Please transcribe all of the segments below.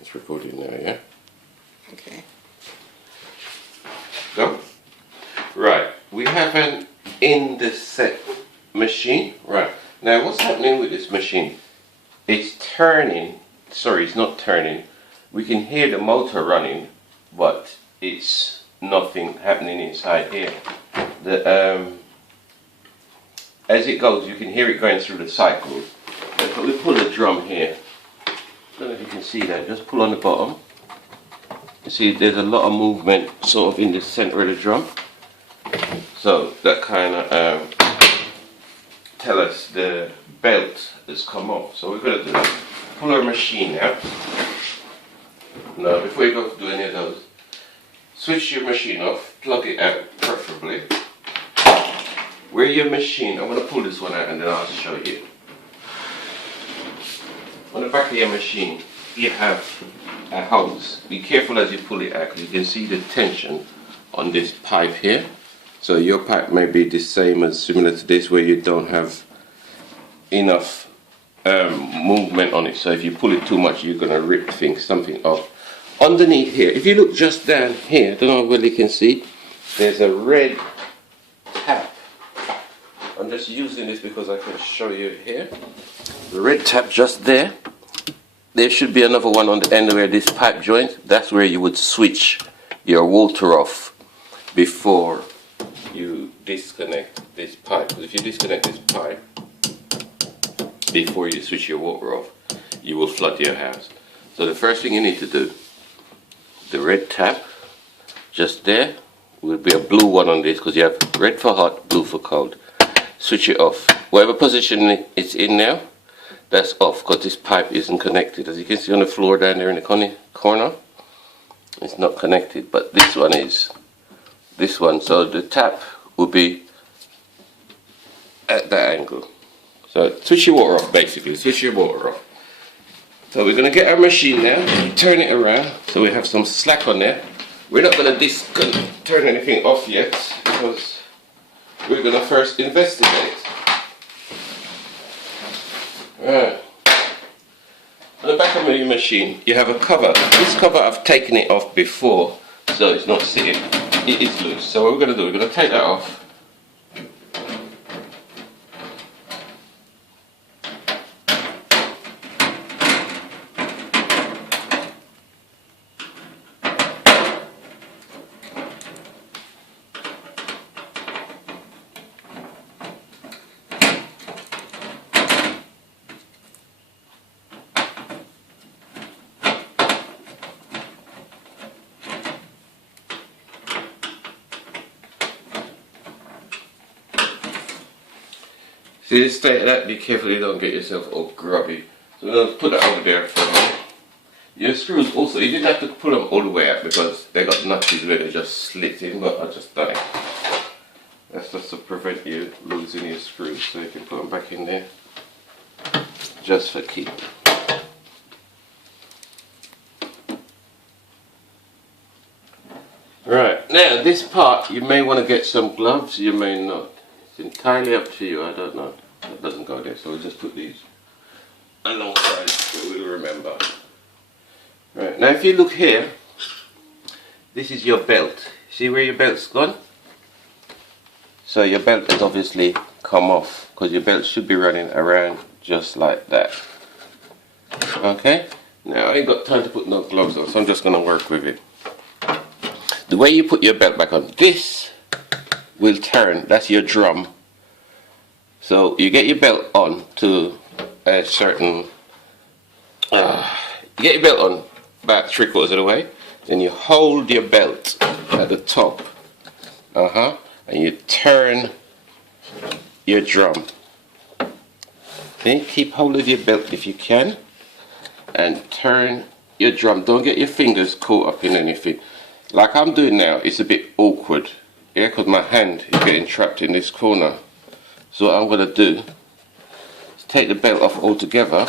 It's recording now, yeah? Okay. Go. Right, we have an in the set machine. Right, now what's happening with this machine? It's turning, sorry, it's not turning. We can hear the motor running, but it's nothing happening inside here. As it goes, you can hear it going through the cycles. If we pull the drum here, I don't know if you can see that, just pull on the bottom. You see there's a lot of movement sort of in the center of the drum. So that kind of tell us the belt has come off. So we're going to do pull our machine out. Now before you go to do any of those, switch your machine off, plug it out preferably. Where your machine, I'm going to pull this one out and then I'll show you. On the back of your machine you have a hose. Be careful as you pull it out because you can see the tension on this pipe here. So your pipe may be the same as similar to this where you don't have enough movement on it. So if you pull it too much you're going to rip something off. Underneath here, if you look just down here, I don't know whether you can see, there's a red tap. I'm just using this because I can show you here. The red tap just there. There should be another one on the end where this pipe joins. That's where you would switch your water off before you disconnect this pipe. Because if you disconnect this pipe before you switch your water off, you will flood your house. So the first thing you need to do, the red tap just there will be a blue one on this because you have red for hot, blue for cold. Switch it off. Whatever position it's in now, that's off because this pipe isn't connected. As you can see on the floor down there in the corner, it's not connected, but this one is. This one, so the tap will be at that angle. So switch your water off basically, switch your water off. So we're going to get our machine now, turn it around so we have some slack on there. We're not going to turn anything off yet because we're going to first investigate. Right. On the back of your machine you have a cover. This cover I've taken it off before so it's not sitting. It is loose. So what we're going to do, we're going to take that off. See the state of that? Be careful you don't get yourself all grubby. So we're going to put that over there for a minute. Your screws also, you didn't have to pull them all the way out because they got notches where they just slit in, but I just done it. That's just to prevent you losing your screws, so you can put them back in there just for keep. Right, now this part you may want to get some gloves, you may not. It's entirely up to you, I don't know. That doesn't go there, so we'll just put these alongside so we'll remember. Right, now if you look here, this is your belt. See where your belt's gone? So your belt has obviously come off because your belt should be running around just like that. Okay, now I ain't got time to put no gloves on, so I'm just going to work with it. The way you put your belt back on, this will turn, that's your drum. So you get your belt on to a certain, you get your belt on about 3/4 of the way, then you hold your belt at the top, and you turn your drum. Okay, keep hold of your belt if you can, and turn your drum. Don't get your fingers caught up in anything. Like I'm doing now, it's a bit awkward. Yeah, because my hand is getting trapped in this corner. So what I'm going to do is take the belt off altogether.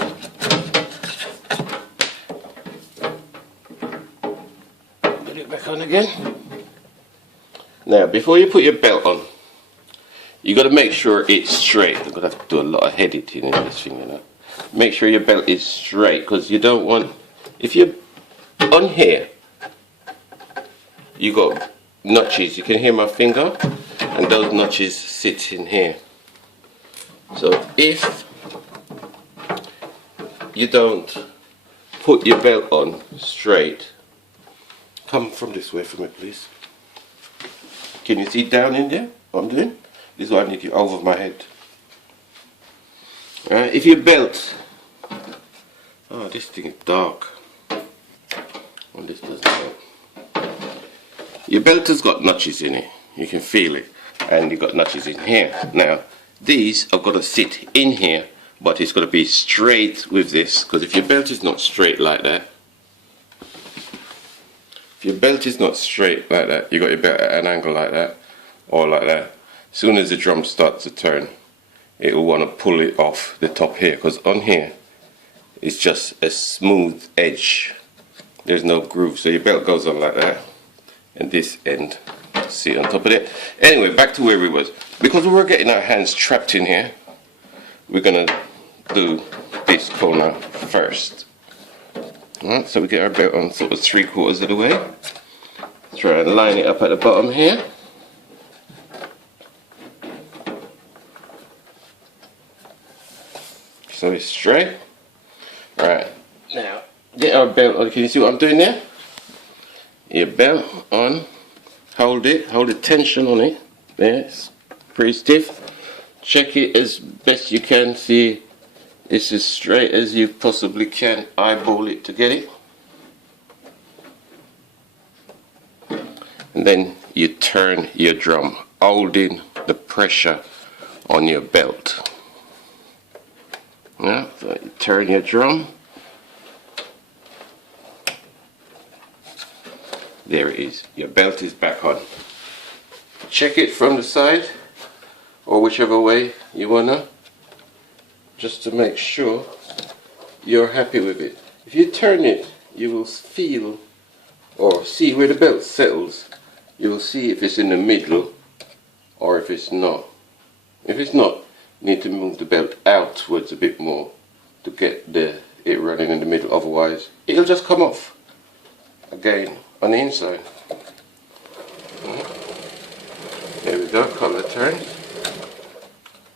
Get it back on again. Now, before you put your belt on, you got to make sure it's straight. I'm going to have to do a lot of editing in this thing, you know. make sure your belt is straight, because you don't want, if you're on here, you got notches. You can hear my finger, and those notches sit in here. So if you don't put your belt on straight, come from this way for me, please. Can you see down in there what I'm doing? This is what I need you over my head. Alright, if your belt, oh, this thing is dark. Well, this doesn't help. Your belt has got notches in it. You can feel it. And you've got notches in here. Now, these have got to sit in here, but it's got to be straight with this. Because if your belt is not straight like that, if your belt is not straight like that, you got your belt at an angle like that, or like that, as soon as the drum starts to turn, it will want to pull it off the top here, because on here it's just a smooth edge. There's no groove, so your belt goes on like that, and this end, see on top of it. Anyway, back to where we was. Because we were getting our hands trapped in here, we're gonna do this corner first. Alright, so we get our belt on sort of 3/4 of the way. Try and line it up at the bottom here. So it's straight. Right, now get our belt on. Can you see what I'm doing there? Your belt on, hold the tension on it. There, it's pretty stiff. Check it as best you can, see it's as straight as you possibly can. Eyeball it to get it. And then you turn your drum, holding the pressure on your belt. Yeah, so you turn your drum. There it is. Your belt is back on. Check it from the side, or whichever way you wanna, just to make sure you're happy with it. If you turn it, you will feel or see where the belt settles. You will see if it's in the middle or if it's not. If it's not, you need to move the belt outwards a bit more to get it running in the middle, otherwise it'll just come off again on the inside. There we go, collar turns.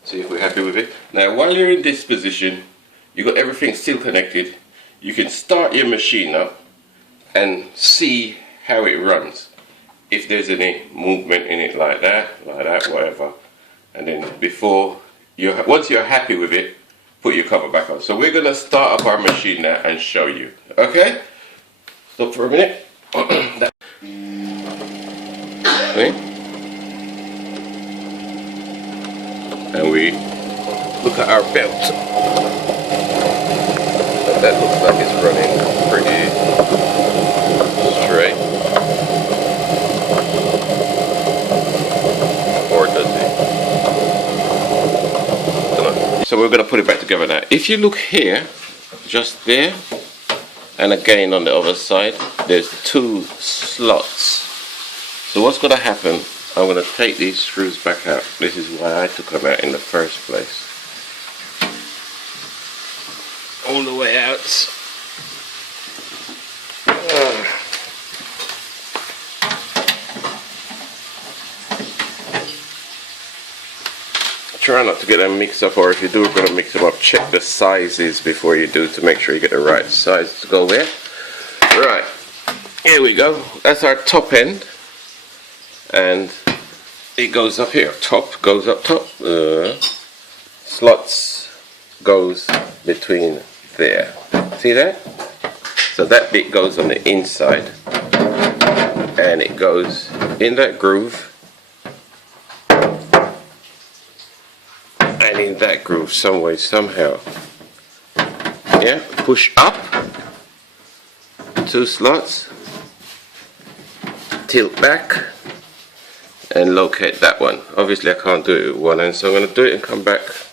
See if we're happy with it. Now while you're in this position, you got everything still connected. You can start your machine up and see how it runs. If there's any movement in it like that, whatever. And then once you're happy with it, put your cover back on. So we're gonna start up our machine now and show you. Okay? Stop for a minute. Okay. And we look at our belt. That looks like it's running pretty straight. Or does it? Don't know. So we're going to put it back together now. If you look here, just there, and again on the other side, there's 2 slots. So what's going to happen, I'm going to take these screws back out. This is why I took them out in the first place. All the way out. Try not to get them mixed up, or if you do going to mix them up, check the sizes before you do to make sure you get the right size to go there. Right, here we go. That's our top end, and it goes up here. Top goes up top. Slots goes between there. See that? So that bit goes on the inside, and it goes in that groove. And in that groove some way, somehow. Yeah, push up 2 slots, tilt back, and locate that one. Obviously I can't do it with one hand, so I'm going to do it and come back